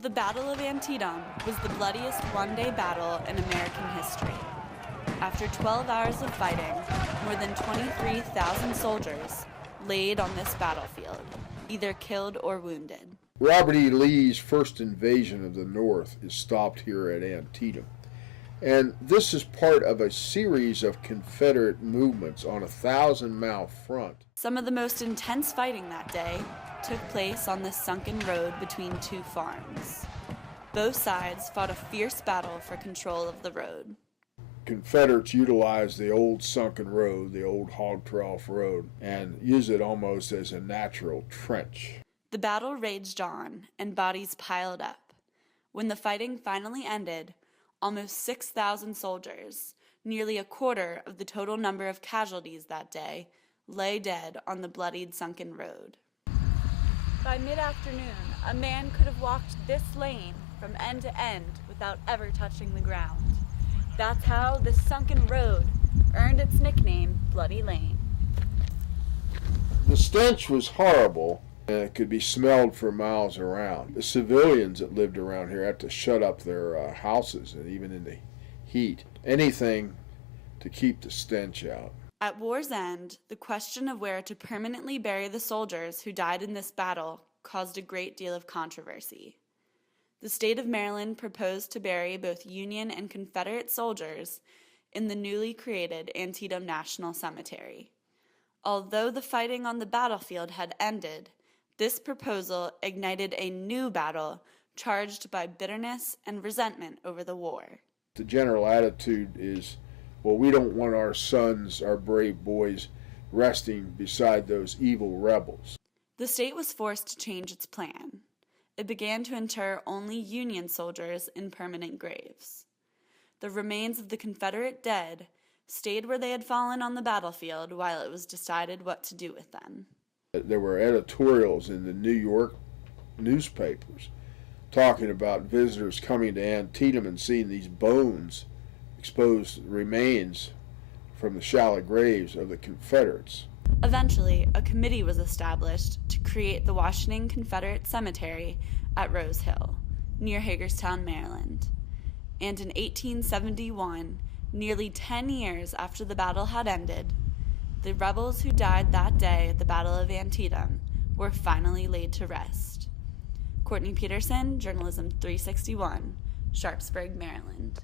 The Battle of Antietam was the bloodiest one-day battle in American history. After 12 hours of fighting, more than 23,000 soldiers laid on this battlefield, either killed or wounded. Robert E. Lee's first invasion of the North is stopped here at Antietam. And this is part of a series of Confederate movements on a 1,000-mile front. Some of the most intense fighting that day took place on this sunken road between two farms. Both sides fought a fierce battle for control of the road. Confederates utilized the old sunken road, the old hog trough road, and used it almost as a natural trench. The battle raged on, and bodies piled up. When the fighting finally ended, almost 6,000 soldiers, nearly a quarter of the total number of casualties that day, lay dead on the bloodied sunken road. By mid-afternoon, a man could have walked this lane from end to end without ever touching the ground. That's how this sunken road earned its nickname, Bloody Lane. The stench was horrible, and it could be smelled for miles around. The civilians that lived around here had to shut up their houses, and even in the heat. Anything to keep the stench out. At war's end, the question of where to permanently bury the soldiers who died in this battle caused a great deal of controversy. The state of Maryland proposed to bury both Union and Confederate soldiers in the newly created Antietam National Cemetery. Although the fighting on the battlefield had ended, this proposal ignited a new battle charged by bitterness and resentment over the war. The general attitude is, well, we don't want our sons, our brave boys, resting beside those evil rebels. The state was forced to change its plan. It began to inter only Union soldiers in permanent graves. The remains of the Confederate dead stayed where they had fallen on the battlefield while it was decided what to do with them. There were editorials in the New York newspapers talking about visitors coming to Antietam and seeing these bones, exposed remains from the shallow graves of the Confederates. Eventually, a committee was established to create the Washington Confederate Cemetery at Rose Hill, near Hagerstown, Maryland. And in 1871, nearly 10 years after the battle had ended, the rebels who died that day at the Battle of Antietam were finally laid to rest. Courtney Peterson, Journalism 361, Sharpsburg, Maryland.